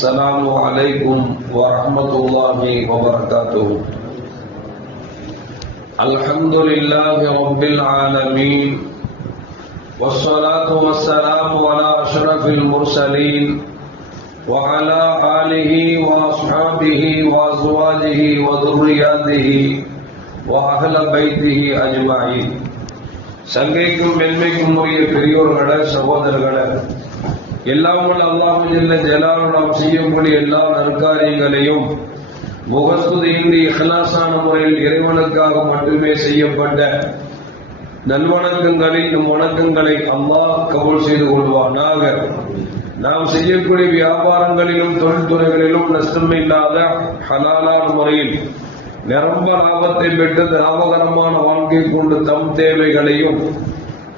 السلام عليكم ورحمة الله وبركاته. الحمد لله رب العالمين والصلاة والسلام على أشرف المرسلين وعلى آله وأصحابه وأزواجه وذرياته وأهل بيته أجمعين. சங்கைக்கும் மென்மைக்கும் உரிய பெரியோர்களே, சகோதரர்களே, எல்லாம் அல்லாஹ் ஜல்ல ஜலாலுஹு நாம் செய்யக்கூடிய எல்லா நற்காரியங்களையும் முகஸ்துதியின்றி இஹ்லாஸான முறையில் இறைவனுக்காக மட்டுமே செய்யப்பட்ட நல்வணக்கங்களில் நம் வணக்கங்களை அல்லாஹ் கபூல் செய்து கொள்வானாக. நாம் செய்யக்கூடிய வியாபாரங்களிலும் தொழில்துறைகளிலும் நஷ்டமில்லாத ஹலாலான முறையில் நிரம்ப லாபத்தை பெற்று லாபகரமான வாழ்க்கை கொண்டு தம் தேவைகளையும்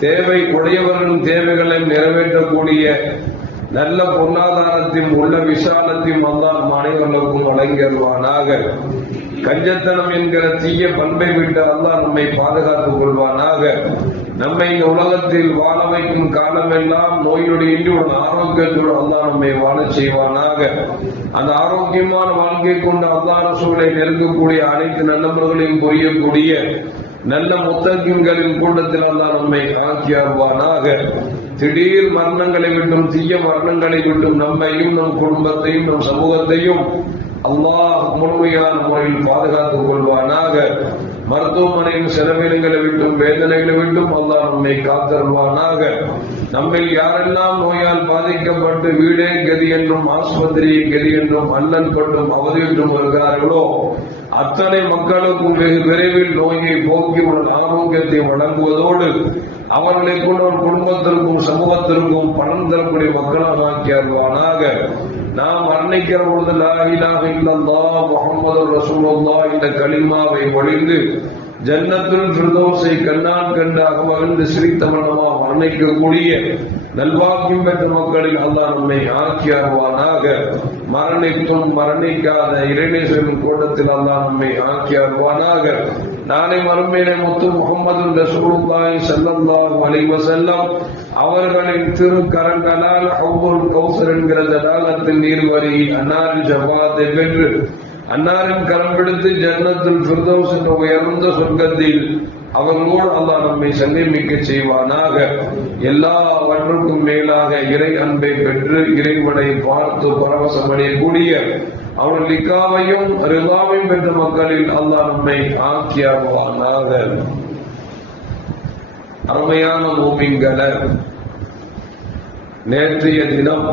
தேவை உடையவர்களின் தேவைகளையும் நிறைவேற்றக்கூடிய நல்ல பொருளாதாரத்தையும் உள்ள விசாலத்தையும் அல்லாஹ் அனைவருக்கும் வழங்கிடுவானாக. கஞ்சத்தனம் என்கிற தீய பண்பை விட்டு அல்லாஹ் நம்மை பாதுகாத்துக் கொள்வானாக. நம்மை இந்த உலகத்தில் வாழ வைக்கும் காலமெல்லாம் நோயுடைய ஒரு ஆரோக்கியத்தோடு அல்லாஹ் நம்மை வாழ செய்வானாக. அந்த ஆரோக்கியமான வாழ்க்கை கொண்டு அல்லாஹ் ரசூலை நெருங்கக்கூடிய அனைத்து நல்லவர்களையும் புரியக்கூடிய நல்ல முத்தகின்களின் கூட்டத்தில் அல்லாஹ் நம்மை ஆக்கியாருவானாக. திடீர் மரணங்களை விட்டும் தீய மரணங்களை விட்டும் நம்மையும் நம் குடும்பத்தையும் நம் சமூகத்தையும் அல்லாஹ் முழுமையான முறையில் பாதுகாத்துக் கொள்வானாக. மருத்துவமனையின் செலவினங்களை விட்டும் வேதனைகளை விட்டும் அல்லாஹ் நம்மை காத்தருள்வானாக. நம்மில் யாரெல்லாம் நோயால் பாதிக்கப்பட்டு வீடே கதி என்றும் ஆஸ்பத்திரியை கதி என்றும் அல்லல் கொண்டும் அவதியிட்டும் வருகிறார்களோ அத்தனை மக்களுக்கும் வெகு விரைவில் நோயை போக்கி உள்ள ஆரோக்கியத்தை வழங்குவதோடு அவர்களை கொண்டு குடும்பத்திற்கும் சமூகத்திற்கும் பணம் தரக்கூடிய மக்களாக ஆக்கியாருவானாக. நாம் வர்ணிக்கிற பொழுது லா இலாஹ இல்லல்லாஹ் முஹம்மது ரசூலுல்லாஹ் என்ற கலிமாவை ஒழிந்து ஜன்னத்துல் ஃபிர்தௌஸை கண்ணான் கண்டாக மகிழ்ந்து சிரித்தவனமாக வர்ணிக்கக்கூடிய நல்வாக்கியம் பெற்ற மக்களில் அல்லாஹ் நம்மை ஆக்கியாருவானாக. மரணித்தும் மரணிக்காத இறைநேசரின் கூட்டத்தில் அல்லாஹ் நம்மை ஆக்கியாருவானாக. நாளை மறுமையிலே முத்து முஹம்மது ரசூலுல்லாஹி ஸல்லல்லாஹு அலைஹி வஸல்லம் அவர்களின் திருக்கரங்களால் ஹவ்வுல் கௌசர் என்கிற ஜலாலத்தின் நீர்வரி அன்னாரின் ஷஃபாஅத்தை பெற்று அன்னாரின் கரம் பிடித்து ஜன்னத்துல் ஃபிர்தௌஸ் என்ற உயர்ந்த சொர்க்கத்தில் அவர்களோடு அல்லாஹ் நம்மை சங்கமிக்க செய்வானாக. எல்லாவற்றுக்கும் மேலாக இறை அன்பை பெற்று இறைவனை பார்த்து பரவசமடையக்கூடிய அவர்கள் லிக்காவையும் ரிதாவையும் பெற்ற மக்களில் அல்லாஹ் நம்மை ஆக்கியாருவானாக. அருமையான மூமின்களே, நேற்றைய தினம்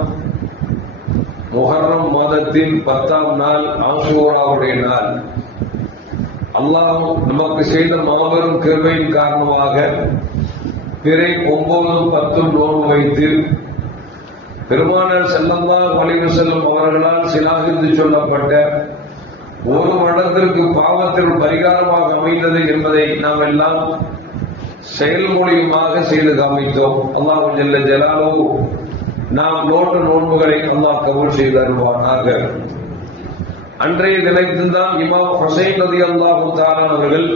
முஹர்ரம் மாதத்தின் 10ஆம் நாள் ஆஷூராவுடைய நாள். அல்லாஹ் நமக்கு செய்த மாபெரும் கிருபையின் காரணமாக பிறை 9, 10 நோன்பு வைத்து பெருமானார் ஸல்லல்லாஹு அலைஹி வஸல்லம் அவர்களால் சிலாகித்து சொல்லப்பட்ட ஒரு வருடத்திற்கு பாவத்தின் பரிகாரமாக அமைந்தது என்பதை நாம் எல்லாம் செயல்மொழியுமாக செய்து காமித்தோம். அல்லாஹ் ஜல்ல ஜலாலுஹு நாம் நோன்புகளை அல்லாஹ் கபூல் செய்து தருவானாக. அன்றைய தினத்தில்தான் இமாம் ஹுசைன் ரலியல்லாஹு தஆலா அவர்கள்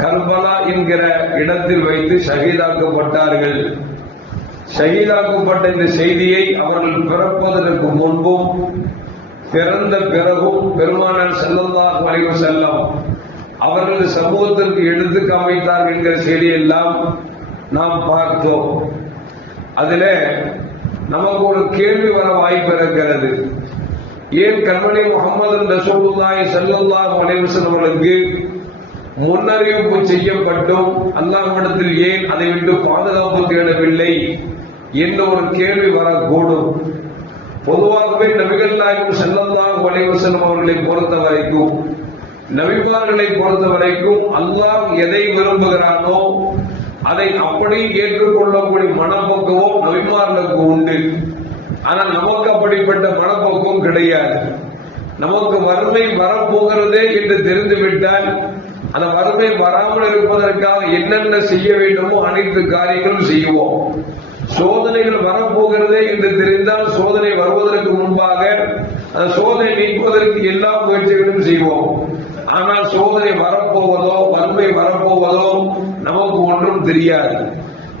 கர்பலா என்கிற இடத்தில் வைத்து ஷஹீதாக்கப்பட்டார்கள். ஷஹீதாக்கப்பட்ட இந்த செய்தியை அவர்கள் பிறப்பதற்கு முன்பும் பிறந்த பிறகும் பெருமானார் ஸல்லல்லாஹு அலைஹி வஸல்லம் அவர்கள் சமூகத்திற்கு எடுத்து காமித்தார்கள் என்கிற செய்தியெல்லாம் நாம் பார்த்தோம். அதிலே நமக்கு ஒரு கேள்வி வர வாய்ப்பு இருக்கிறது. ஏன் கண்மணி முஹம்மது ரசூலுல்லாஹி ஸல்லல்லாஹு அலைஹி வஸல்லம் அவர்களுக்கு முன்னறிவிப்பு செய்யப்பட்டும் அல்லாஹ்விடத்தில் ஏன் அதை விட்டு பாதுகாப்பு தேடவில்லை என்ற ஒரு கேள்வி வரக்கூடும். பொதுவாகவே நபிகள் நாயகம் ஸல்லல்லாஹு அலைஹி வஸல்லம் அவர்களை பொறுத்த வரைக்கும் நபிமார்களை பொறுத்த வரைக்கும் அல்லாஹ் எதை விரும்புகிறானோ அதை அப்படி ஏற்றுக்கொள்ளக்கூடிய மனப்பக்குவம் நபிமார்களுக்கு உண்டு. ஆனால் நமக்கு அப்படிப்பட்ட மனப்பக்குவம் கிடையாது. நமக்கு வறுமை வரப்போகிறதே என்று தெரிந்துவிட்டால் அந்த வறுமை வராமல் இருப்பதற்காக என்னென்ன செய்ய வேண்டுமோ அனைத்து காரியங்களும் செய்வோம். சோதனைகள் வரப்போகிறதே என்று தெரிந்தால் சோதனை வருவதற்கு முன்பாக அந்த சோதனை நீக்குவதற்கு எல்லா முயற்சிகளும் செய்வோம். ஆனால் சோதனை வரப்போவதோ வறுமை வரப்போவதோ நமக்கு ஒன்றும் தெரியாது.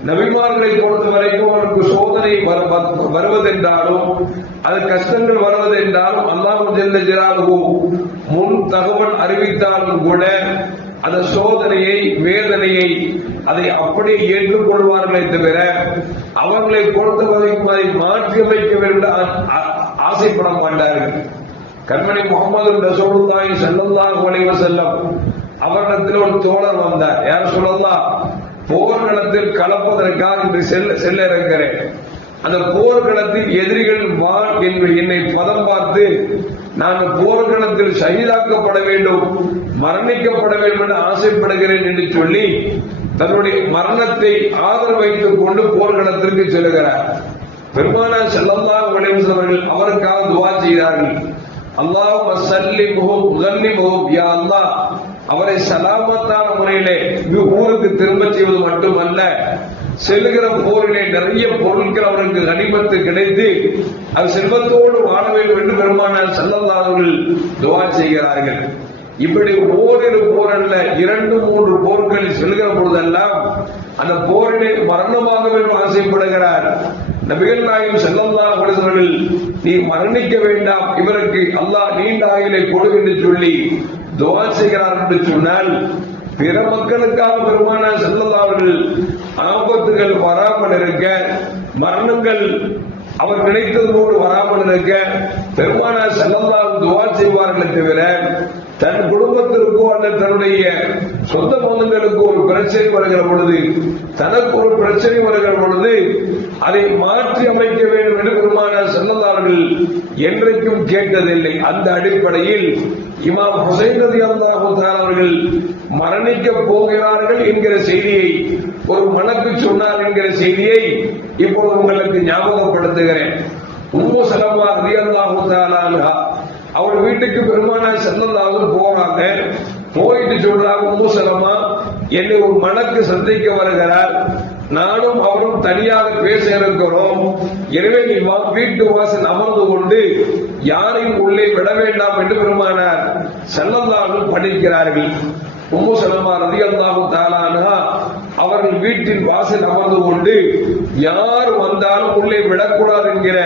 நபிமார்களை பொறுத்த வரைக்கும் அவருக்கு சோதனை வருவதென்றாலும் அது கஷ்டங்கள் வருவதென்றாலும் அல்லாஹ் ஜல்ல ஜலாலுஹு முன் தகவல் அறிவித்தாலும் கூட அந்த சோதனையை வேதனையை அதை அப்படியே ஏற்றுக்கொள்வார்களே தவிர அவர்களை பொறுத்த வரைக்கும் அதை மாற்றி அமைக்க வேண்டும் ஆசைப்பட மாட்டார்கள். கண்மணி முகமது ரசூலுல்லாஹி ஸல்லல்லாஹு அலைஹி வஸல்லம் அவரிடத்தில் ஒரு தோழர் வந்தார். யார் சொல்லலாம், போர்க்களத்தில் கலப்பதற்காக இன்று செல்ல இருக்கிறேன். அந்த போர்க்களத்தில் எதிரிகள் வாள் என்னை பதம் பார்த்து நான் போர்க்களத்தில் ஷஹீதாக்கப்பட வேண்டும், மரணிக்கப்பட வேண்டும் என்று ஆசைப்படுகிறேன் என்று சொல்லி தன்னுடைய மரணத்தை ஆதரவு வைத்துக் கொண்டு போர்க்களத்திற்கு செல்கிறார். பெருமானார் ஸல்லல்லாஹு அலைஹி வஸல்லம் அவருக்காக துஆ செய்தார்கள். அல்லாஹும்ம ஸல்லிம்ஹு ஸல்லிம்ஹு, யா அல்லாஹ் அவரை சலாமத்தான முறையிலே ஊருக்கு திரும்ப செய்வது மட்டுமல்ல, செல்லுகிற போரிலே நிறைய பொருட்கள் அவருக்கு கனிமத்து கிடைத்து அது செல்வத்தோடு வாழ வேண்டும் என்று பெருமானார் ஸல்லல்லாஹு அலைஹி வஸல்லம் துஆ செய்கிறார்கள். இப்படி ஓரிரு போர் அல்ல, 2-3 போர்களில் செல்கிற பொழுதெல்லாம் அந்த போரிலே மரணமாக வேண்டும் ஆசைப்படுகிறார். நபிகள் நாயகம் ஸல்லல்லாஹு அலைஹி வஸல்லம் நீ மரணிக்க வேண்டாம், இவருக்கு அல்லாஹ் நீண்ட ஆயுளை கொடு என்று சொல்லி துஆ செய்கிறார் என்று சொன்னால், பிற மக்களுக்காக பெருமானார் ஸல்லல்லாஹு அலைஹி வஸல்லம் ஆபத்துகள் வராமல் இருக்க, மரணங்கள் அவர் நினைத்ததோடு வராமல் இருக்க பெருமானார் ஸல்லல்லாஹு அலைஹி வஸல்லம் துஆ செய்வார்களே தவிர தன் குடும்பத்திற்கோ அல்லது தன்னுடைய சொந்த பந்தங்களுக்கோ ஒரு பிரச்சனை வருகிற பொழுது, தனக்கு ஒரு பிரச்சனை வருகிற பொழுது அதை மாற்றி அமைக்க வேண்டும் என்று பெருமானார் ஸல்லல்லாஹு அலைஹி வஸல்லம் என்றைக்கும் கேட்டதில்லை. அந்த அடிப்படையில் இமாம் ஹுசைன் ரலியல்லாஹு தஆலா அவர்கள் மரணிக்க போகிறார்கள் என்கிற செய்தியை ஒரு மலக்கு சொன்னார் என்கிற செய்தியை இப்போது உங்களுக்கு ஞாபகப்படுத்துகிறேன். உம்மு சலமா ரலியல்லாஹு தஆலா அன்ஹா அவர் வீட்டுக்கு பெருமானார் ஸல்லல்லாஹு அலைஹி வஸல்லம் போறாங்க. போயிட்டு சொல்றாங்க, உம்மு சலமா என்னை ஒரு மலக்கு சந்திக்க வருகிறார், நானும் அவரும் தனியாக பேச இருக்கிறோம், எனவே நீ வீட்டு வாசல் அமர்ந்து கொண்டு யாரையும் உள்ளே விட வேண்டாம் என்று பெருமானார் ஸல்லல்லாஹு அலைஹி வஸல்லம் படிக்கிறார்கள். உம்மு சலமா ரலியல்லாஹு தஆலா அன்ஹா அவர்கள் வீட்டின் வாசல் அமர்ந்து கொண்டு யார் வந்தாலும் உள்ளே விடக்கூடாது என்கிற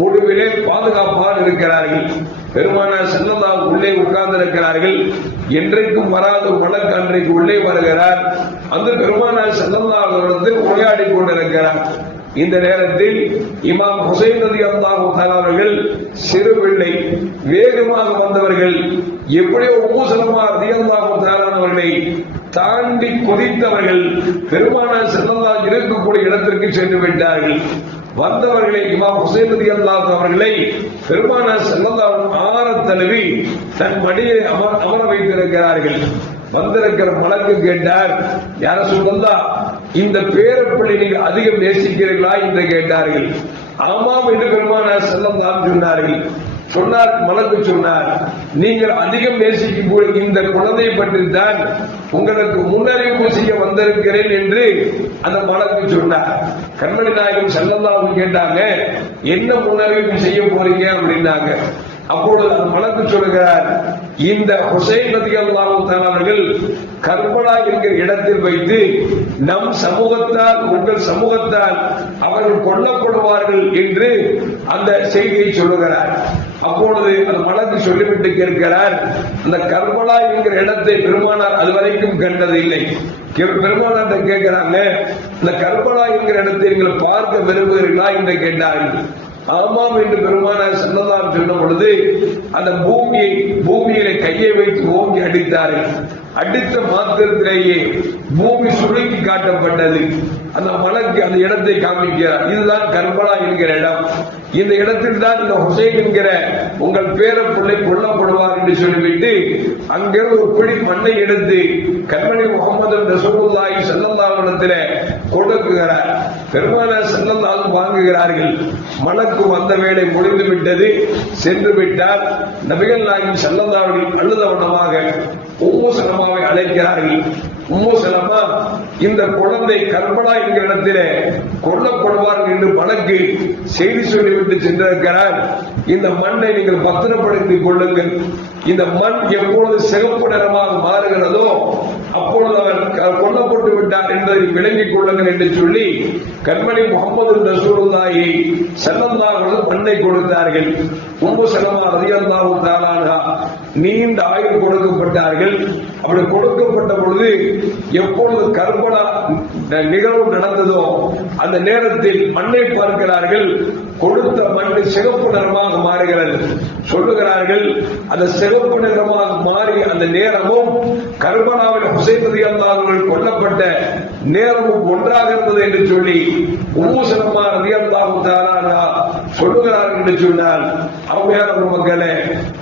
முடிவிலே பாதுகாப்பாக இருக்கிறார்கள். பெருமானார் ஸல்லல்லாஹு உள்ளே உட்கார்ந்து இருக்கிறார்கள். என்றைக்கும் வராத மலக்கு அன்றைக்கு உள்ளே வருகிறார். அந்த பெருமானார் ஸல்லல்லாஹு அலைஹி வஸல்லம் உரையாடி கொண்டிருக்கிறார். இந்த நேரத்தில் இமாம் ஹுசைன் ரலியல்லாஹு தஆலா அவர்கள் சிறு பிள்ளை, வேகமாக வந்தவர்கள் எப்படியோ உம்மு சலமா ரலியல்லாஹு தஆலா அவர்களை தாண்டி குதித்தவர்கள் பெருமானார் ஸல்லல்லாஹு இருக்கக்கூடிய இடத்திற்கு சென்று விட்டார்கள். வந்தவர்களை இமாம் ஹுசைன் ரலியல்லாஹு அவர்களை பெருமானார் ஸல்லல்லாஹு ஆற தழுவி தன் மடியை அமர வைத்திருக்கிறார்கள். வந்திருக்கிற மலக்கு கேட்டார், யார சொல்லா இந்த பேரப்பிள்ளை நீங்கள் அதிகம் நேசிக்கிறீர்களா என்று கேட்டார்கள். ஆமாம் என்று பெருமானார் ஸல்லல்லாஹு சொன்னார்கள். சொன்னார், மலக்கு சொன்னார், நீங்கள் அதிகம் நேசிக்கக்கூடிய இந்த குழந்தையை பற்றி தான் உங்களுக்கு முன்னறிவிப்பு செய்ய வந்திருக்கிறேன் என்று அந்த மலக்கு சொன்னார். கண்மணி நாயகம் ஸல்லல்லாஹு அலைஹி கேட்டாங்க, என்ன முன்னறிவிப்பு செய்ய போறீங்க அப்படின்னாங்க. அப்பொழுது அந்த மலக்கு சொல்கிறார், இந்த ஹுசைன் ரலியல்லாஹு தஆலா அவர்கள் கர்பலா என்கிற இடத்தில் வைத்து நம் சமூகத்தால் உங்கள் சமூகத்தால் அவர்கள் கொல்லப்படுவார்கள் என்று அந்த செய்தியை சொல்லுகிறார். அப்பொழுது அந்த மலக்கு சொல்லிவிட்டு கேட்கிறார், அந்த கர்பலா என்கிற இடத்தை பெருமானார் அதுவரைக்கும் கண்டதில்லை. பெருமானார் கேட்கிறாங்க, இந்த கர்பலா என்கிற இடத்தை நீங்கள் பார்க்க விரும்புகிறீர்களா என்று கேட்டார்கள். ஆமாம் என்று பெருமானார் ஸல்லல்லாஹு சொன்ன பொழுது அந்த பூமியிலே கையை வைத்து ஓங்கி அடித்தார்கள். அடித்த மாத்திரத்திலேயே பூமி சுருக்கி காட்டப்பட்டது. அந்த மலக்கு அந்த இடத்தை காமிக்கிறார், இதுதான் கர்பலா என்கிற இடம், இந்த இடத்தில் தான் இந்த ஹுசைன் என்கிற உங்கள் பேரப்பிள்ளை கொல்லப்படுவார் என்று சொல்லிவிட்டு அங்கிருந்து ஒரு பிடி மண்ணை எடுத்து கண்மணி முகமது ரசூலுல்லாஹி ஸல்லல்லாஹு அலைஹி வஸல்லம் கொடுக்குகிறார். பெருமானார் ஸல்லல்லாஹு வாங்குகிறார்கள். மலக்கு வந்த வேளை முடிந்து விட்டது, சென்று விட்டார். நபிகள் நாயகம் ஸல்லல்லாஹு அலைஹி வஸல்லம் அழுதவண்ணமாக உம்மு சலமாவை அழைக்கிறார்கள். உம்மு சலமா, இந்த குழந்தை கர்பலா என்கிற இடத்திலே கொல்லப்படுவார்கள் என்று மலக்கு செய்தி சொல்லிவிட்டு சென்றிருக்கிறார். இந்த மண்ணை நீங்கள் பத்திரப்படுத்திக் கொள்ளுங்கள். இந்த மண் எப்பொழுது சிகப்பு நிறமாக மாறுகிறதோ அப்பொழுது அவர் கொல்லப்பட்டு விட்டார் என்பதை விளங்கிக் கொள்ளுங்கள் என்று சொல்லி கண்மணி முகமது ரசூலுல்லாஹி ஸல்லல்லாஹு அலைஹி வஸல்லம் மண்ணை கொடுத்தார்கள். உம்மு சலமா ரலியல்லாஹு தஆலா அன்ஹா நீண்ட ஆயுள் கொடுக்கப்பட்டார்கள். அப்படி கொடுக்கப்பட்ட பொழுது எப்பொழுது கர்பலா நிகழ்வு நடந்ததோ அந்த நேரத்தில் மண்ணை பார்க்கிறார்கள். கொடுத்த மண் சிகப்பு நிறமாக மாறுகிறது. சொல்லுகிறார்கள் அந்த சிகப்பு நிறமாக மாறி அந்த நேரமும் கர்பலாவில் ஹுசைன் ரலியல்லாஹு அவர்கள் கொல்லப்பட்ட நேரமும் ஒன்றாக இருந்தது என்று சொல்லி உம்மு சலமா ரலியல்லாஹு தஆலா அன்ஹா சொல்லுகிறார்கள் என்று சொன்னால், அருமையான மக்களே,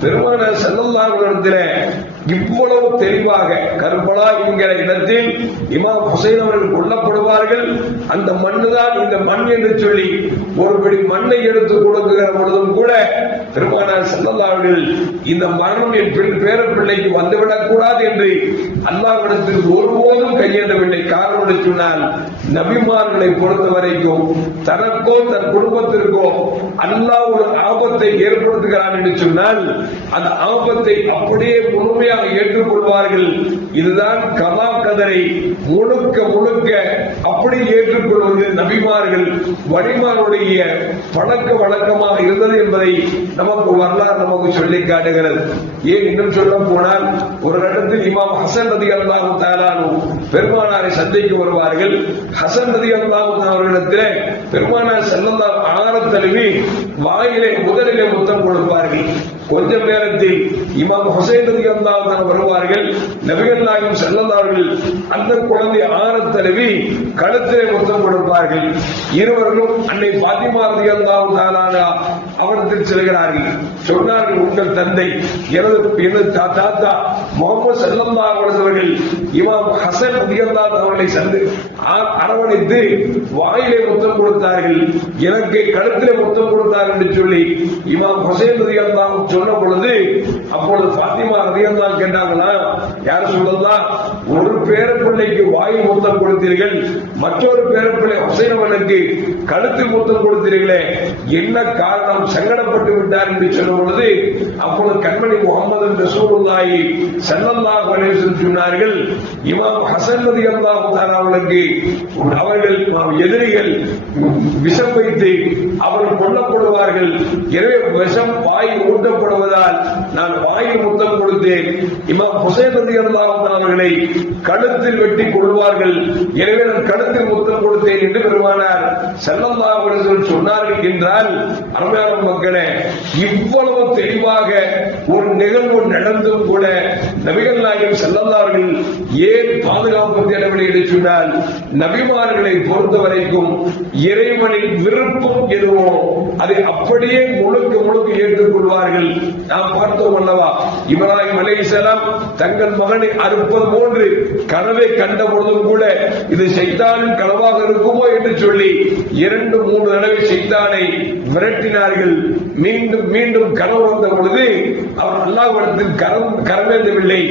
பெருமானார் ஸல்லல்லாஹு அலைஹி வஸல்லம் இவ்வளவு தெளிவாக கர்பலா என்கிற இடத்தில் இமாம் ஹுசைன் அவர்கள் கொல்லப்படுவார்கள், அந்த மண்ணுதான் இந்த மண் என்று சொல்லி ஒருபடி மண்ணை எடுத்து கொடுக்குகிற பொழுதும் கூட பெருமானார் ஸல்லல்லாஹு அலைஹி வஸல்லம் இந்த மரணம் என் பேரப்பிள்ளைக்கு வந்துவிடக் கூடாது என்று அல்லாஹ்விடத்தில் ஒருபோதும் கையேறவில்லை. காரணம் என்று சொன்னால், நபிமார்களை பொறுத்த வரைக்கும் தனக்கோ தன் குடும்பத்திற்கோ அல்லாஹ் ஒரு ஆபத்தை ஏற்படுத்துகிறான் என்று சொன்னால் அந்த ஆபத்தை அப்படியே முழுமையாக ஏற்றுக்கொள்வார்கள். இதுதான் கமா கதரை முழுக்க முழுக்க அப்படி ஏற்றுக்கொள்வது நபிமார்கள் வழிமாருடைய பழக்க வழக்கமாக இருந்தது என்பதை நமக்கு வரலாறு நமக்கு சொல்லி காட்டுகிறது. ஏன் இன்னும் சொல்ல போனால், ஒரு இடத்தில் இமாம் ஹசன் ரலியல்லாஹு தஆலா பெருமானாரை சந்திக்க வருவார்கள். ஹசன் ரலியல்லாஹு தஆலா அவர்களிடத்தில் பெருமானார் ஸல்லல்லாஹு அலைஹி வஸல்லம் வாயிலே முதலிலே முத்தம் கொடுப்பார்கள். கொஞ்ச நேரத்தில் இமாம் ஹுசைன் ரலியல்லாஹு தஆலா வருவார்கள். நபிகள் நாயகம் ஸல்லல்லாஹு அலைஹி வஸல்லம் அந்த குழந்தை ஆறத் தழுவி கழுத்திலே முத்தம் கொடுப்பார்கள். இருவரும் அன்னை பாத்திமா ரலியல்லாஹு தஆலா அவரிடத்தில் செல்கிறார்கள். சொன்னார்கள், உங்கள் தந்தை எனது தாத்தா முஹம்மது ஸல்லல்லாஹு அலைஹி வஸல்லம் அவர்கள் இமாம் ஹசன் ரலியல்லாஹு அவர்களை அரவணைத்து வாயிலே முத்தம் கொடுத்தார்கள், எனக்கு கழுத்திலே முத்தம் கொடுத்தார்கள் என்று சொல்லி இமாம் ஹுசைன் ரலியல்லாஹு சொன்ன பொழுது அப்பொழுது பாத்திமா ரலியல்லாஹு கேட்டாங்களா, யார் சொல்லலாம், ஒரு பேரப்பிள்ளைக்கு வாயில் முத்தம் கொடுத்தீர்கள், மற்றொரு பேரப்பிள்ளை ஹுசைன் அவர்களுக்கு கழுத்தில் முத்தம் கொடுத்தீர்களே, என்ன காரணம், சங்கடப்பட்டு விட்டார் என்று சொல்லும் பொழுது அப்பொழுது கண்மணி முகமது ரசூலுல்லாஹி ஸல்லல்லாஹு அலைஹி வஸல்லம் சொன்னார்கள், இமாம் ஹசன் ரலியல்லாஹு தஆலா அவர்கள் எதிரிகள் விஷம் வைத்து அவர்கள் கொல்லப்படுவார்கள், எனவே விஷம் வாயில் ஊட்டப்படுவதால் நான் வாயில் முத்தம் கொடுத்தேன். இமாம் ஹுசைன் ரலியல்லாஹு அவர்களை கழுத்தில் வெட்டி கொள்வார்கள், எனவே நான் கழுத்தில் முத்தம் கொடுத்தேன் என்று பெருமானார் ஸல்லல்லாஹு அலைஹி வஸல்லம் சொன்னார்கள் என்றால், அருமையான மக்களே, இவ்வளவு தெளிவாக ஒரு நிகழ்வு நடந்தும் கூட நபிகள் நாயகம் ஸல்லல்லாஹு அலைஹி வஸல்லம் ஏன் பாதுகாப்பு தேடவில்லை என்று சொன்னால், நபிமார்களை பொறுத்த வரைக்கும் இறைவனின் விருப்பம் எதுவோ அதை அப்படியே முழுக்க முழுக்க ஏற்றுக்கொள்வார்கள். நாம் பார்த்தோம் அல்லவா, இப்ராஹிம் அலைஹிஸ்ஸலாம் தங்கள் மகனை அறுப்பது போன்று கனவை கண்ட பொழுதும் கூட இது ஷைத்தானின் கனவாக இருக்குமோ என்று சொல்லி 2-3 தடவை ஷைத்தானை விரட்டினார்கள். மீண்டும் மீண்டும் கனவு வந்த பொழுது அவர் அல்லாஹ்விடத்தில் கரமேந்தவில்லை,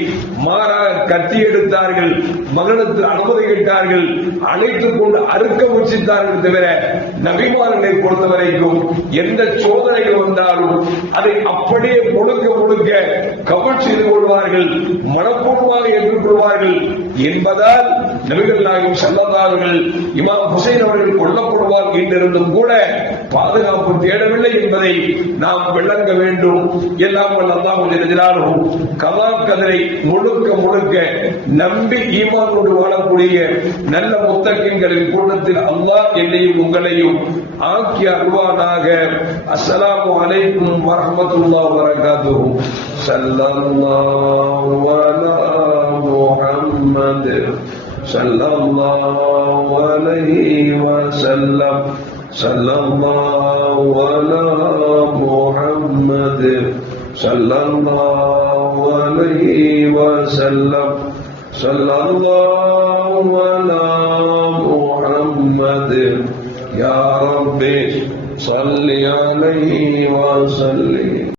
மாறாக கத்தி எடுத்தார்கள், மகனத்தில் அனுமதி கேட்டார்கள், அழைத்துக் கொண்டு அறுக்க முயற்சித்தார்கள். தவிர நபிமார்களை பொறுத்த வரைக்கும் எந்த சோதனைகள் வந்தாலும் அதை அப்படியே முழுக்க முழுக்க கபூல் செய்து கொள்வார்கள், மனப்பூர்வமாக ஏற்றுக்கொள்வார்கள் என்பதால் நபிகள் நாயகம் ஸல்லல்லாஹு அலைஹி வஸல்லம் இமாம் ஹுசைன் அவர்கள் கொல்லப்படுவார் என்றிருந்தும் கூட பாதுகாப்பு தேடவில்லை என்பதை நாம் விளங்க வேண்டும். எல்லாம் அல்லாஹ் ஜல்லல்லாஹு கமா கதரை முழுக்க முழுக்க நம்பி ஈமானோடு வாழக்கூடிய நல்ல முத்தகீன்களின் கூட்டத்தில் அல்லாஹ் என்னையும் உங்களையும் ஆக்கி அருள்வானாக. அஸ்ஸலாமு அலைக்கும் வரஹ்மத்துல்லாஹி வபரகாத்துஹு. ஸல்லல்லாஹு அலா முஹம்மத் ஸல்லல்லாஹு அலைஹி வஸல்லம். ஸல்லல்லாஹு அலா முஹம்மத் ஸல்லல்லாஹு அலைஹி வஸல்லம். ஸல்லல்லாஹு அலா முஹம்மத். யா ரப்பி ஸல்லி அலைஹி வஸல்லிம்.